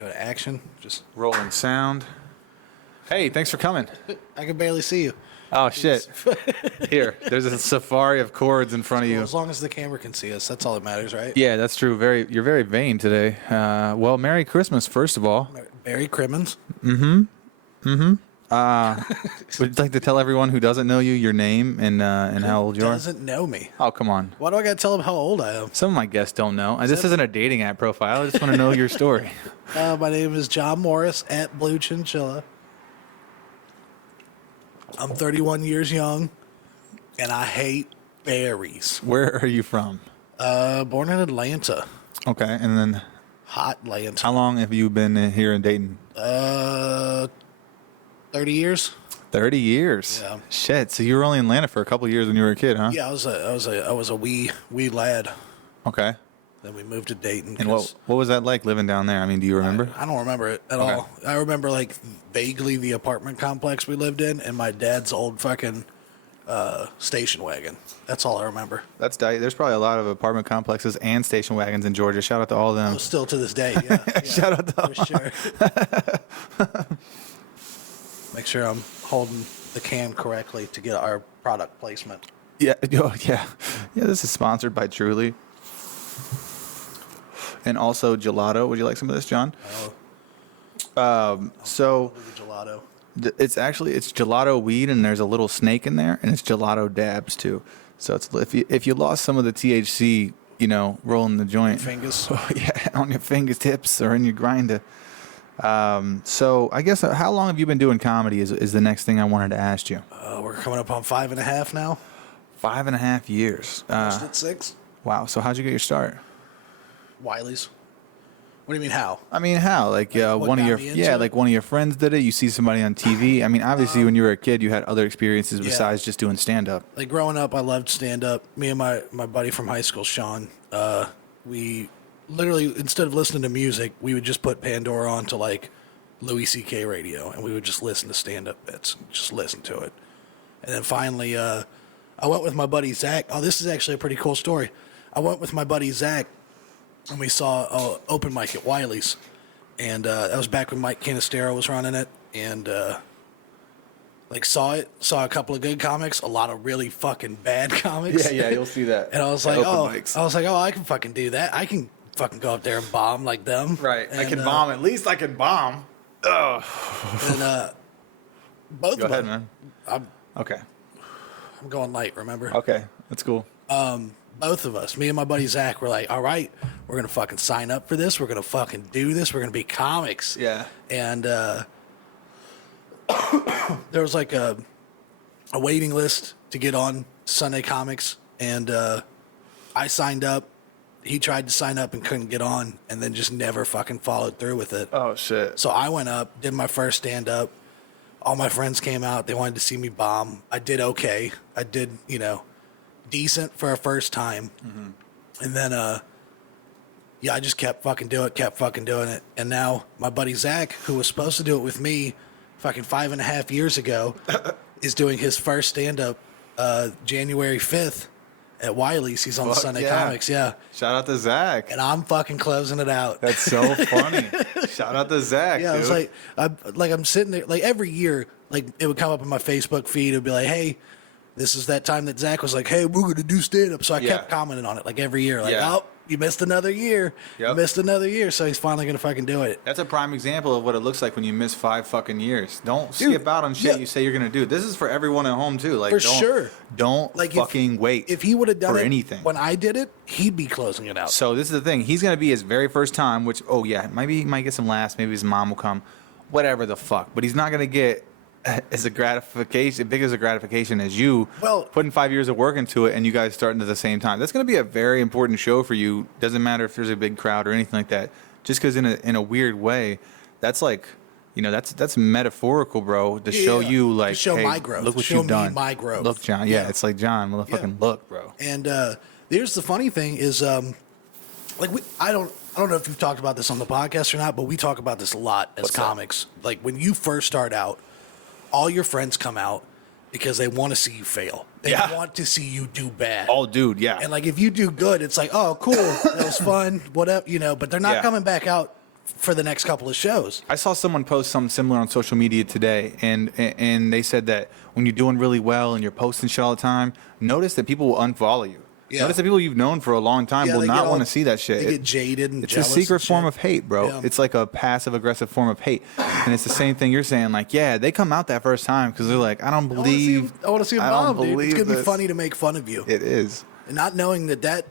Go to action. Just Rolling sound. Hey, thanks for coming. I can barely see you. Oh, shit. Here, there's a safari of chords in front of you. As long as the camera can see us, that's all that matters, right? Yeah, that's true. You're very vain today. Well, Merry Christmas, first of all. Barry Crimmins. Would you like to tell everyone who doesn't know you your name and how old you are? Doesn't know me. Oh, come on. Why do I got to tell them how old I am? Some of my guests don't know. This isn't a dating app profile. I just want to know your story. My name is Jon Morris at Blue Chinchilla. I'm 31 years young, and I hate berries. Where are you from? Born in Atlanta. Okay, and then Hot Atlanta. how long have you been here in Dayton? 30 years. 30 years. Yeah. Shit. So you were only in Atlanta for a couple of years when you were a kid, huh? Yeah, I was a wee lad. Okay. Then we moved to Dayton. And what was that like living down there? I mean, do you remember? I don't remember it at all. I remember like vaguely the apartment complex we lived in and my dad's old fucking station wagon. That's all I remember. That's there's probably a lot of apartment complexes and station wagons in Georgia. Shout out to all of them. Oh, still to this day, yeah. Shout out to all. For sure. Make sure I'm holding the can correctly to get our product placement. Yeah, yeah. This is sponsored by Truly. And also gelato. Would you like some of this, John? So The gelato. it's gelato weed, and there's a little snake in there, and it's gelato dabs too. So it's if you lost some of the THC, rolling the joint, Fingers. yeah, on your fingertips or in your grinder. So I guess how long have you been doing comedy? Is the next thing I wanted to ask you. We're coming up on 5.5 now. 5.5 years. Just at 6. Wow. So how'd you get your start? Wiley's. What do you mean how? I mean, how? Like what one of got your me into it? like one of your friends did it. You see somebody on TV. I mean, obviously, when you were a kid, you had other experiences besides just doing stand up. Like growing up, I loved stand up. Me and my buddy from high school, Sean, we literally, instead of listening to music, we would just put Pandora on to like Louis C.K. radio, and we would just listen to stand up bits, just listen to it. And then finally, I went with my buddy Zach. Oh, this is actually a pretty cool story. I went with my buddy Zach, and we saw an open mic at Wiley's. And that was back when Mike Canistero was running it. And saw a couple of good comics, a lot of really fucking bad comics. Yeah, you'll see that. And I was like, I can fucking do that. I can fucking go up there and bomb like them. Right. And, I can bomb. At least I can bomb. Ugh. And both Go of ahead, them. man. Okay. I'm going light, remember? Okay. That's cool. Both of us, me and my buddy Zach, were like, all right, we're going to fucking sign up for this. We're going to fucking do this. We're going to be comics. Yeah. And there was like a waiting list to get on Sunday Comics. And I signed up. He tried to sign up and couldn't get on, and then just never fucking followed through with it. Oh, shit. So I went up, did my first stand-up. All my friends came out. They wanted to see me bomb. I did okay. I did, decent for a first time. Mm-hmm. And then, I just kept fucking doing it. And now my buddy Zach, who was supposed to do it with me fucking 5.5 years ago, is doing his first stand-up January 5th at Wiley's. He's on the Sunday Comics, yeah. Shout out to Zach. And I'm fucking closing it out. That's so funny. Shout out to Zach, yeah, dude. It was like, I'm sitting there, like every year, like it would come up in my Facebook feed. It would be like, hey, this is that time that Zach was like, hey, we're going to do stand-up. So I kept commenting on it like every year. Like, oh, you missed another year. Yep. You missed another year. So he's finally going to fucking do it. That's a prime example of what it looks like when you miss 5 fucking years. Don't skip out on shit you say you're going to do. This is for everyone at home, too. Like, Don't fucking wait if he would have done for it anything. When I did it, he'd be closing it out. So this is the thing. He's going to be his very first time, which, maybe he might get some laughs. Maybe his mom will come. Whatever the fuck. But he's not going to get as big as a gratification as you putting 5 years of work into it and you guys starting at the same time. That's going to be a very important show for you. Doesn't matter if there's a big crowd or anything like that. Just because in a weird way, that's like, that's metaphorical, bro. To show you, like, to show hey, my growth. look what show you've done. Me my growth. Look, John. Yeah, it's like, John, motherfucking look, bro. And here's the funny thing is, I don't know if you've talked about this on the podcast or not, but we talk about this a lot as comics. Like when you first start out, all your friends come out because they want to see you fail. They want to see you do bad. Oh, dude, yeah. And like if you do good, it's like, oh, cool, that was fun, whatever, but they're not coming back out for the next couple of shows. I saw someone post something similar on social media today, and they said that when you're doing really well and you're posting shit all the time, notice that people will unfollow you. Yeah. Notice that people you've known for a long time will not want to see that shit. They get jaded and it's jealous. It's a secret form of hate, bro. Yeah. It's like a passive-aggressive form of hate. And it's the same thing you're saying. Like, yeah, they come out that first time because they're like, I don't believe. I want to see a bomb, dude. It's going to be funny to make fun of you. It is. And not knowing that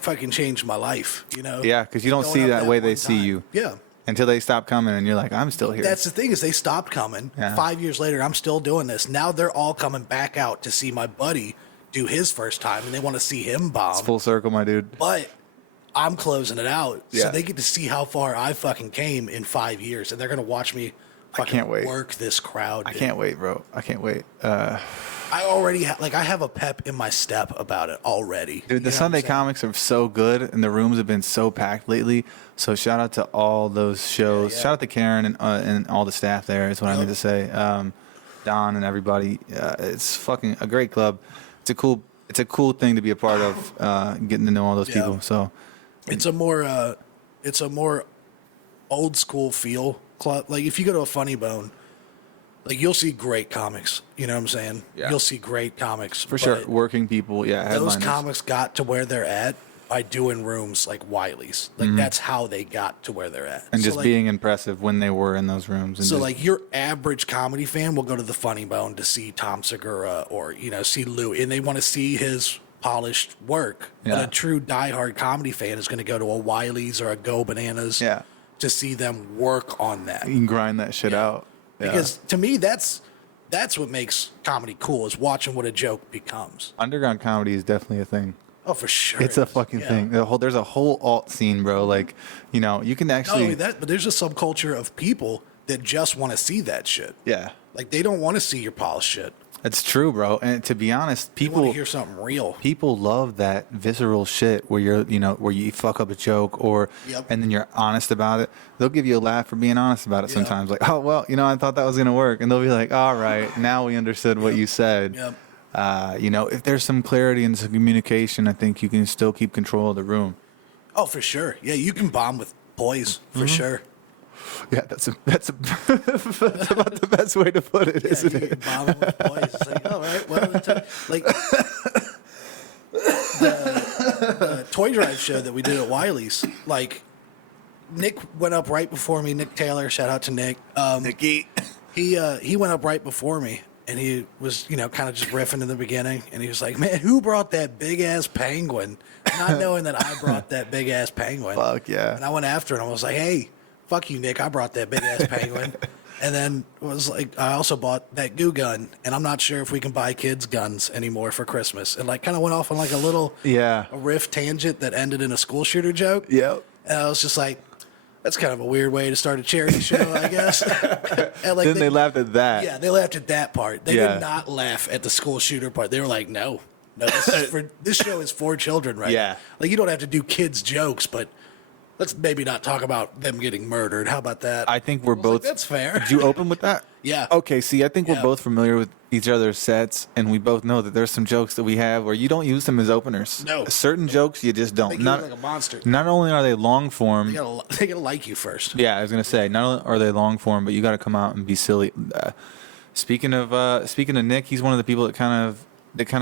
fucking changed my life, you know? Yeah, because you don't see that way they see you. Yeah. Until they stop coming and you're like, I'm still here. That's the thing is they stopped coming. Yeah. 5 years later, I'm still doing this. Now they're all coming back out to see my buddy do his first time, and they want to see him bomb. It's full circle, my dude. But I'm closing it out, so they get to see how far I fucking came in 5 years, and they're gonna watch me fucking work this crowd. I can't wait, bro. I can't wait. I already I have a pep in my step about it already. Dude, the Sunday comics are so good, and the rooms have been so packed lately. So shout out to all those shows. Shout out to Karen and all the staff there. Is what I meant to say. Don and everybody. It's fucking a great club. It's a cool thing to be a part of, getting to know all those people. So it's a more old school feel club. Like if you go to a Funny Bone, like you'll see great comics. You know what I'm saying? Yeah. You'll see great comics for sure. Working people, those comics got to where they're at by doing rooms like Wiley's. Like that's how they got to where they're at. And so just being impressive when they were in those rooms. And so like your average comedy fan will go to the Funny Bone to see Tom Segura or, see Louis, and they want to see his polished work. Yeah. But a true diehard comedy fan is going to go to a Wiley's or a Go Bananas to see them work on that. You can grind that shit out. Yeah. Because to me, that's what makes comedy cool, is watching what a joke becomes. Underground comedy is definitely a thing. Oh, for sure. It's a fucking thing. There's a whole alt scene, bro. Like, you can actually. Not only that, but there's a subculture of people that just want to see that shit. Yeah. Like, they don't want to see your polished shit. That's true, bro. And to be honest, people want to hear something real. People love that visceral shit where you're, where you fuck up a joke and then you're honest about it. They'll give you a laugh for being honest about it sometimes. Like, oh, well, I thought that was going to work. And they'll be like, all right, now we understood what you said. Yep. If there's some clarity and some communication, I think you can still keep control of the room. Oh, for sure. Yeah, you can bomb with poise, for sure. Yeah, that's about the best way to put it, isn't it? Bomb with poise. It's like, all right, well, like the Toy Drive show that we did at Wiley's, like Nick went up right before me. Nick Taylor, shout out to Nick. Nicky. He went up right before me. And he was, kind of just riffing in the beginning. And he was like, man, who brought that big-ass penguin? Not knowing that I brought that big-ass penguin. Fuck, yeah. And I went after it. And I was like, hey, fuck you, Nick. I brought that big-ass penguin. And then it was like, I also bought that goo gun. And I'm not sure if we can buy kids' guns anymore for Christmas. And, kind of went off on, a little a riff tangent that ended in a school shooter joke. Yep. And I was just like, that's kind of a weird way to start a charity show, I guess. And then they laughed at that. Yeah, they laughed at that part. They did not laugh at the school shooter part. They were like, no, this show is for children, right? Yeah. Like, you don't have to do kids' jokes, but let's maybe not talk about them getting murdered. How about that? I think we're both. That's fair. Did you open with that? Yeah. Okay, see, I think we're both familiar with each other's sets, and we both know that there's some jokes that we have where you don't use them as openers. No. Certain jokes you just don't. They not like a monster. Not only are they long form. They gotta like you first. Yeah, I was gonna say, not only are they long form, but you got to come out and be silly. Speaking of Nick, he's one of the people that kind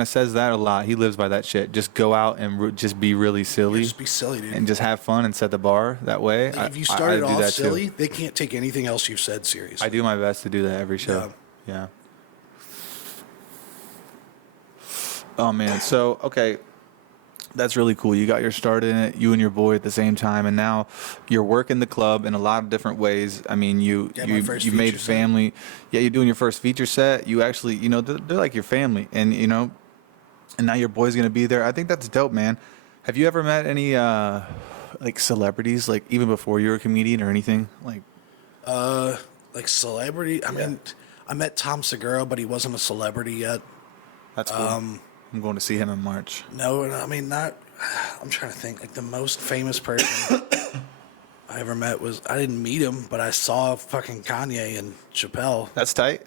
of says that a lot. He lives by that shit. Just go out and just be really silly. Just be silly, dude. And just have fun and set the bar that way. Like if you started off silly, they can't take anything else you've said seriously. I do my best to do that every show. Yeah. Oh, man. So, okay. That's really cool. You got your start in it, you and your boy at the same time, and now you're working the club in a lot of different ways. I mean, you made family. Set. Yeah, you're doing your first feature set. You actually, they're like your family, and and now your boy's gonna be there. I think that's dope, man. Have you ever met any celebrities, like even before you were a comedian or anything? Like celebrity? I mean, I met Tom Segura, but he wasn't a celebrity yet. That's cool. I'm going to see him in March. No, I mean, not. I'm trying to think. Like the most famous person I ever met I didn't meet him, but I saw fucking Kanye and Chappelle. That's tight.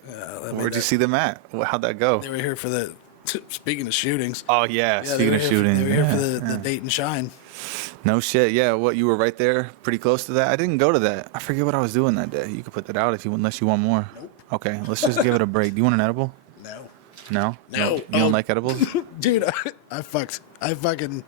Where'd you see them at? How'd that go? They were here for speaking of shootings. Oh, yeah. Speaking of shootings. They were here for the Date and Shine. No shit. Yeah, what, you were right there, pretty close to that? I didn't go to that. I forget what I was doing that day. You could put that out unless you want more. Nope. Okay, let's just give it a break. Do you want an edible? No. No? No. You don't like edibles? Dude, I fucking...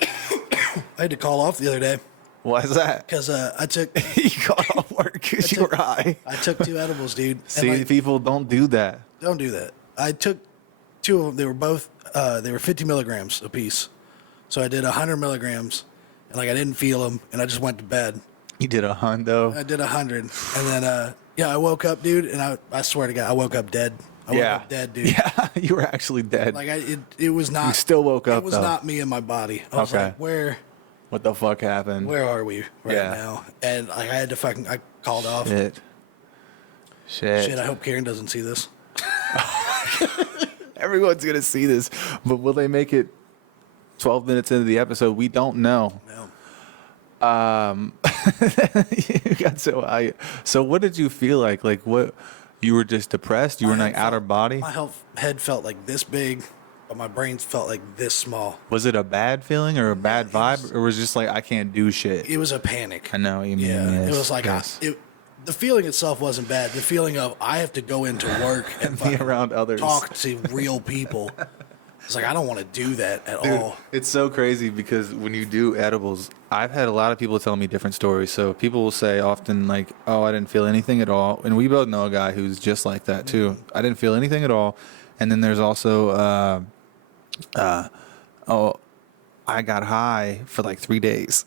I had to call off the other day. Why is that? Because I took... You got off work because you were high. I took 2 edibles, dude. See, like, people don't do that. Don't do that. I took 2 of them. They were both... they were 50 milligrams a piece. So I did 100 milligrams, and like I didn't feel them, and I just went to bed. You did 100. I did 100, and then I woke up, dude, and I swear to God, I woke up dead. I woke up dead, dude. Yeah, you were actually dead. Like it was not. You still woke up. It was not me and my body. I was like, where? What the fuck happened? Where are we now? And like I had to I called off. Shit. I hope Karen doesn't see this. Everyone's gonna see this, but will they make it 12 minutes into the episode? We don't know. No. You got so high. So what did you feel like? Like what? You were just depressed? You were like out of body? My head felt like this big, but my brain felt like this small. Was it a bad feeling or a bad vibe? Or was it just like, I can't do shit? It was a panic. I know what you mean. Yeah, yes, it was like, the feeling itself wasn't bad. The feeling of I have to go into work and be around others. Talk to real people. It's like, I don't want to do that at all. It's so crazy because when you do edibles, I've had a lot of people tell me different stories. So people will say often like, oh, I didn't feel anything at all. And we both know a guy who's just like that too. I didn't feel anything at all. And then there's also, I got high for like 3 days.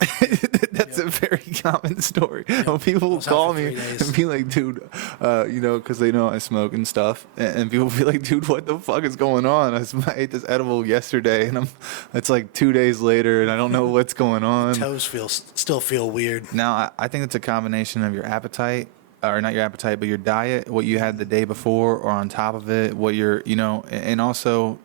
That's a very common story. When people call me and be like, dude, because they know I smoke and stuff. And people be like, dude, what the fuck is going on? I ate this edible yesterday and it's like 2 days later and I don't know what's going on. Toes still feel weird. Now, I think it's a combination of your appetite, or not your appetite, but your diet, what you had the day before or on top of it, what you're, and also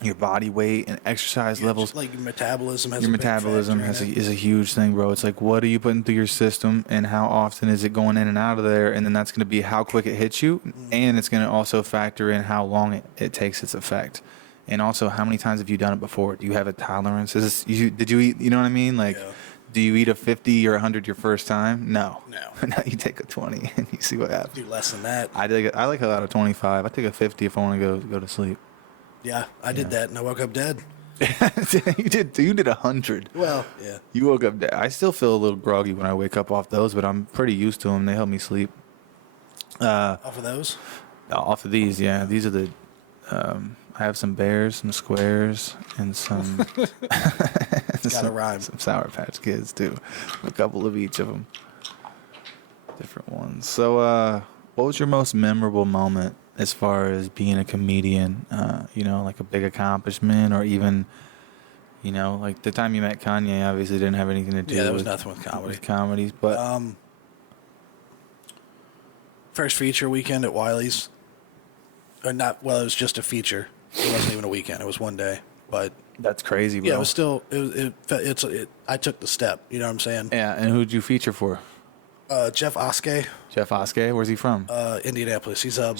your body weight and exercise levels. Like your metabolism has your metabolism is a huge thing, bro. It's like, what are you putting through your system and how often is it going in and out of there? And then that's going to be how quick it hits you. And it's going to also factor in how long it takes its effect. And also, how many times have you done it before? Do you have a tolerance? Did you eat, you know what I mean? Like, do you eat a 50 or 100 your first time? No. Now you take a 20 and you see what happens. Do less than that. I like a lot of 25. I take a 50 if I want to go to sleep. Yeah, I did that, and I woke up dead. You did 100. Well, yeah. You woke up dead. I still feel a little groggy when I wake up off those, but I'm pretty used to them. They help me sleep. Off of those? Off of these, yeah. These are the. I have some bears, some squares, and some. Gotta rhyme. Some Sour Patch Kids too. A couple of each of them. Different ones. So, what was your most memorable moment as far as being a comedian, like a big accomplishment, or even, like the time you met Kanye obviously didn't have anything to do that was nothing with comedy. Comedies, but first feature weekend at Wiley's, or not? Well, it was just a feature. It wasn't even a weekend. It was one day, but that's crazy, bro. Yeah, it was still. I took the step. You know what I'm saying? Yeah, and who'd you feature for? Jeff Oskey. Jeff Oskey, where's he from? Indianapolis. He's a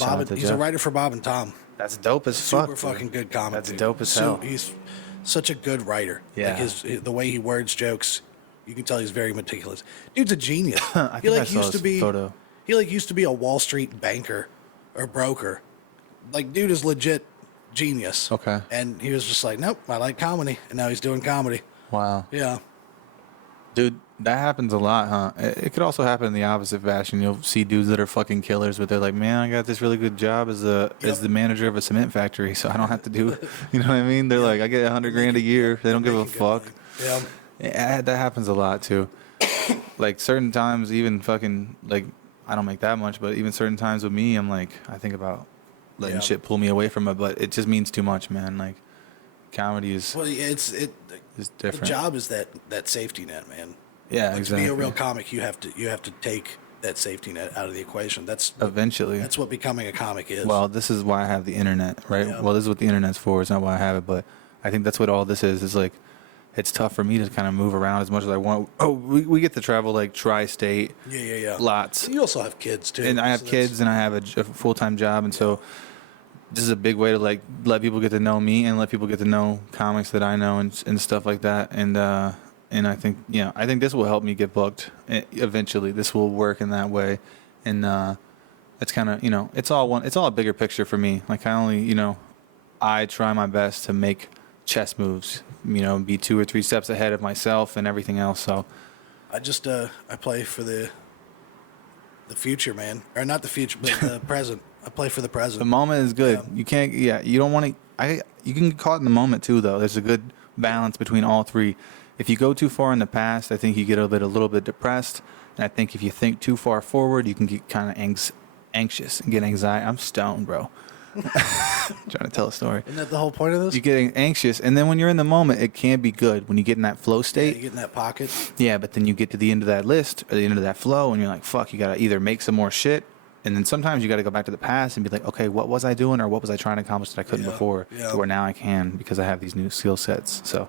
writer for Bob and Tom. That's dope as fuck. Super fucking good comic. That's dope as hell. He's such a good writer. Yeah. Like the way he words jokes, you can tell he's very meticulous. Dude's a genius. I think I saw his photo. He used to be a Wall Street banker or broker. Like, dude is legit genius. Okay. And he was just like, nope, I like comedy, and now he's doing comedy. Wow. Yeah. Dude, that happens a lot, huh? It could also happen in the opposite fashion. You'll see dudes that are fucking killers, but they're like, man, I got this really good job as the manager of a cement factory, so I don't have to do, you know what I mean? They're like, I get $100,000 a year. They don't give a fuck. Yeah. That happens a lot too. Like certain times, even fucking like I don't make that much, but even certain times with me, I'm like, I think about letting shit pull me away from it, but it just means too much, man. Like comedy is is different. The job is that safety net, man. Yeah, like, exactly. To be a real comic, you have to take that safety net out of the equation. That's what becoming a comic is. Well, this is why I have the internet, right? Yeah. Well, this is what the internet's for. It's not why I have it, but I think that's what all this is. It's like it's tough for me to kind of move around as much as I want. Oh, we get to travel like tri-state. Yeah. Lots. You also have kids too. And I have kids, and I have a full-time job, and so this is a big way to like let people get to know me and let people get to know comics that I know and stuff like that. And I think I think this will help me get booked eventually. This will work in that way, and it's kind of it's all a bigger picture for me. Like I try my best to make chess moves, be 2 or 3 steps ahead of myself and everything else. So I just I play for the future, man, or not the future, but the present. I play for the present. The moment is good. You can't. Yeah, you don't want to. You can get caught in the moment too, though. There's a good balance between all three. If you go too far in the past, I think you get a little bit depressed. And I think if you think too far forward, you can get kind of anxious and get anxiety. I'm stoned, bro. Trying to tell a story. Isn't that the whole point of this? You're getting anxious, and then when you're in the moment, it can be good. When you get in that flow state, you get in that pocket. Yeah, but then you get to the end of that list or the end of that flow, and you're like, "Fuck!" You gotta either make some more shit, and then sometimes you gotta go back to the past and be like, "Okay, what was I doing, or what was I trying to accomplish that I couldn't before?" To where now I can because I have these new skill sets. So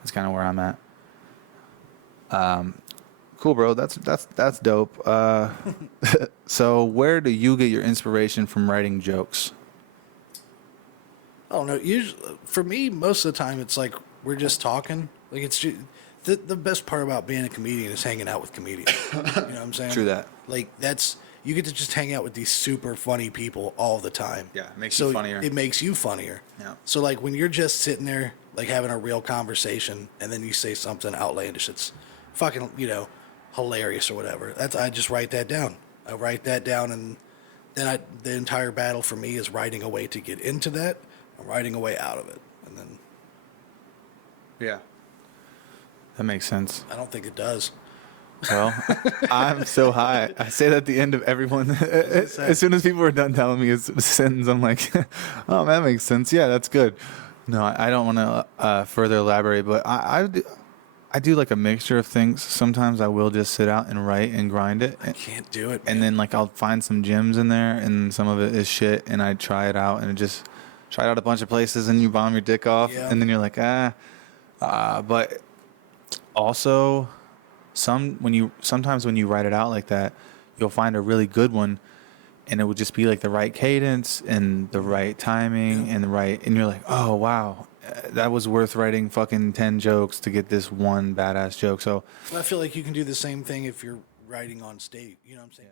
that's kind of where I'm at. Cool, bro. That's dope. So where do you get your inspiration from writing jokes? I don't know. Usually, for me, most of the time, it's like we're just talking. Like it's just, the best part about being a comedian is hanging out with comedians. You know what I'm saying? True that. Like you get to just hang out with these super funny people all the time. Yeah, it makes you funnier. It makes you funnier. Yeah. So like when you're just sitting there, like having a real conversation, and then you say something outlandish, it's fucking hilarious or whatever. I just write that down. I write that down, and then the entire battle for me is writing a way to get into that. I'm writing a way out of it, and then. Yeah. That makes sense. I don't think it does. Well, I'm so high. I say that at the end of everyone. As soon as people are done telling me a sentence, I'm like, oh, that makes sense. Yeah, that's good. No, I don't want to further elaborate, but I do like a mixture of things. Sometimes I will just sit out and write and grind it. I can't do it, man. And then like I'll find some gems in there, and some of it is shit, and I try it out, and it just try it out a bunch of places, and you bomb your dick off, and then you're like, but also sometimes when you write it out like that, you'll find a really good one, and it would just be like the right cadence and the right timing and you're like, oh wow, that was worth writing fucking 10 jokes to get this one badass joke. So I feel like you can do the same thing if you're writing on stage. You know what I'm saying?